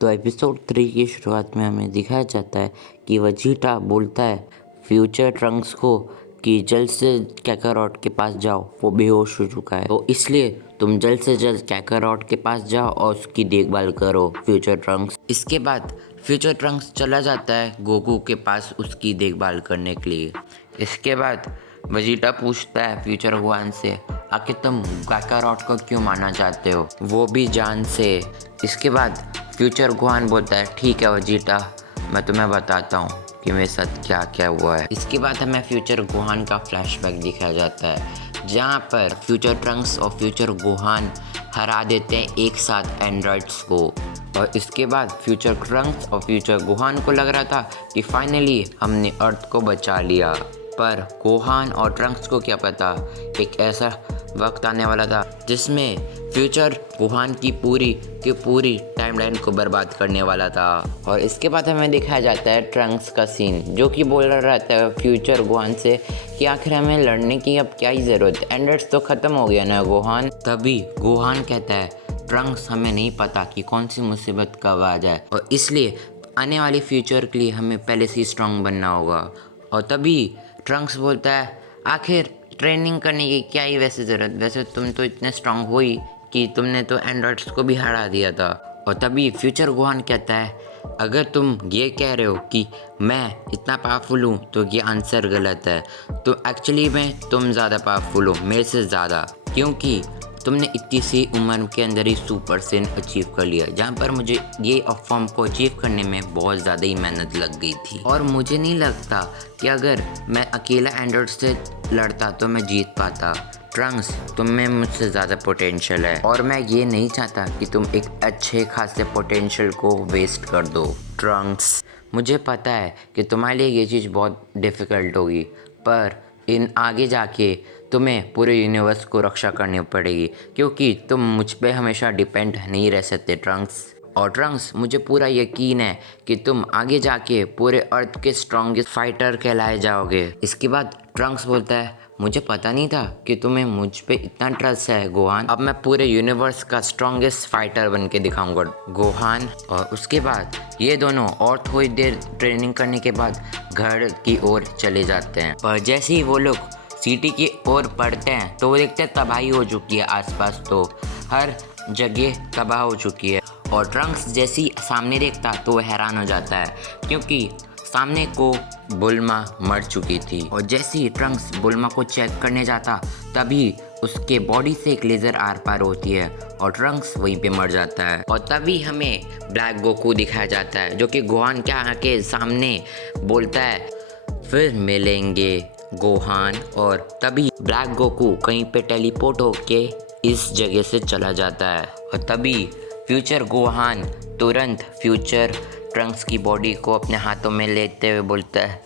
तो एपिसोड 3 की शुरुआत में हमें दिखाया जाता है कि वेजिटा बोलता है फ्यूचर ट्रंक्स को कि जल्द से कैकारॉट के पास जाओ, वो बेहोश हो चुका है, तो इसलिए तुम जल्द से जल्द कैकारॉट के पास जाओ और उसकी देखभाल करो फ्यूचर ट्रंक्स। इसके बाद फ्यूचर ट्रंक्स चला जाता है गोकू के पास उसकी देखभाल करने के लिए। इसके बाद वेजिटा पूछता है फ्यूचर गोहान से, आखिर तुम कैकारॉट को क्यों मारना चाहते हो, वो भी जान से। इसके बाद फ्यूचर गोहान बोलता है ठीक है वेजिटा, मैं तुम्हें बताता हूँ कि मेरे साथ क्या क्या हुआ है। इसके बाद हमें फ्यूचर गोहान का फ्लैशबैक दिखाया जाता है जहाँ पर फ्यूचर ट्रंक्स और फ्यूचर गोहान हरा देते हैं एक साथ एंड्रॉइड्स को। और इसके बाद फ्यूचर ट्रंक्स और फ्यूचर गोहान को लग रहा था कि फाइनली हमने अर्थ को बचा लिया, पर गोहान और ट्रंक्स को क्या पता एक ऐसा वक्त आने वाला था जिसमें फ्यूचर गोहान की पूरी टाइमलाइन को बर्बाद करने वाला था। और इसके बाद हमें दिखाया जाता है ट्रंक्स का सीन जो कि बोल रहा रहता है फ्यूचर गोहान से कि आखिर हमें लड़ने की अब क्या ही ज़रूरत है, एंडर्स तो ख़त्म हो गया ना गोहान। तभी गोहान कहता है ट्रंक्स हमें नहीं पता कि कौन सी मुसीबत कब आ जाए और इसलिए आने वाली फ्यूचर के लिए हमें पहले से ही स्ट्रांग बनना होगा। और तभी ट्रंक्स बोलता है आखिर ट्रेनिंग करने की क्या ही वैसे ज़रूरत, वैसे तुम तो इतने स्ट्रांग हो ही कि तुमने तो एंड्रॉइड्स को भी हरा दिया था। और तभी फ्यूचर गोहान कहता है अगर तुम ये कह रहे हो कि मैं इतना पावरफुल हूँ तो ये आंसर गलत है, तो एक्चुअली में तुम ज़्यादा पावरफुल हो मेरे से ज़्यादा, क्योंकि तुमने इतनी सी उम्र के अंदर ही सुपर सेन अचीव कर लिया, जहाँ पर मुझे ये फॉर्म को अचीव करने में बहुत ज़्यादा ही मेहनत लग गई थी। और मुझे नहीं लगता कि अगर मैं अकेला एंड्रॉइड से लड़ता तो मैं जीत पाता। ट्रंक्स तुम में मुझसे ज़्यादा पोटेंशियल है और मैं ये नहीं चाहता कि तुम एक अच्छे खासे पोटेंशियल को वेस्ट कर दो। ट्रंक्स मुझे पता है कि तुम्हारे लिए ये चीज़ बहुत डिफ़िकल्ट होगी, पर इन आगे जाके तुम्हें पूरे यूनिवर्स को रक्षा करनी पड़ेगी क्योंकि तुम मुझ पे हमेशा डिपेंड नहीं रह सकते ट्रंक्स। और ट्रंक्स मुझे पूरा यकीन है कि तुम आगे जाके पूरे अर्थ के स्ट्रॉन्गेस्ट फाइटर कहलाए जाओगे। इसके बाद ट्रंक्स बोलता है मुझे पता नहीं था कि तुम्हें मुझ पे इतना ट्रस्ट है गोहान, अब मैं पूरे यूनिवर्स का स्ट्रॉन्गेस्ट फाइटर बन के दिखाऊंगा गोहान। और उसके बाद ये दोनों और थोड़ी देर ट्रेनिंग करने के बाद घर की ओर चले जाते हैं। पर जैसे ही वो लोग सिटी की ओर पढ़ते हैं तो वो देखते हैं तबाही हो चुकी है, आसपास तो हर जगह तबाह हो चुकी है। और ट्रंक्स जैसे ही सामने देखता तो वो हैरान हो जाता है क्योंकि सामने को बुल्मा मर चुकी थी। और जैसे ही ट्रंक्स बुल्मा को चेक करने जाता तभी उसके बॉडी से एक लेज़र आर पार होती है और ट्रंक्स वहीं पे मर जाता है। और तभी हमें ब्लैक गोकू दिखाया जाता है जो कि गोहान के आके सामने बोलता है फिर मिलेंगे गोहान। और तभी ब्लैक गोकू कहीं पे टेलीपोर्ट होके इस जगह से चला जाता है। और तभी फ्यूचर गोहान तुरंत फ्यूचर ट्रंक्स की बॉडी को अपने हाथों में लेते हुए बोलता है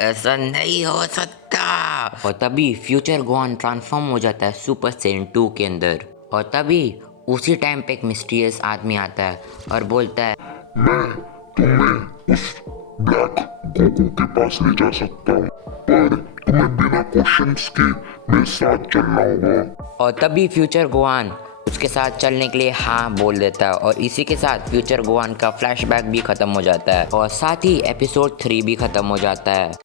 ऐसा नहीं हो सकता। और तभी फ्यूचर गोहान ट्रांसफॉर्म हो जाता है सुपर सेन 2 के अंदर। और तभी उसी टाइम पे एक मिस्टीरियस आदमी आता है और बोलता है मैं तुम्हें उस ब्लैक गोकू के पास ले जा सकता हूँ, पर तुम्हें बिना क्वेश्चंस के मेरे साथ चलना होगा। और तभी फ्यूचर गोहान उसके साथ चलने के लिए हाँ बोल देता है। और इसी के साथ फ्यूचर गोहान का फ्लैशबैक भी ख़त्म हो जाता है और साथ ही एपिसोड 3 भी ख़त्म हो जाता है।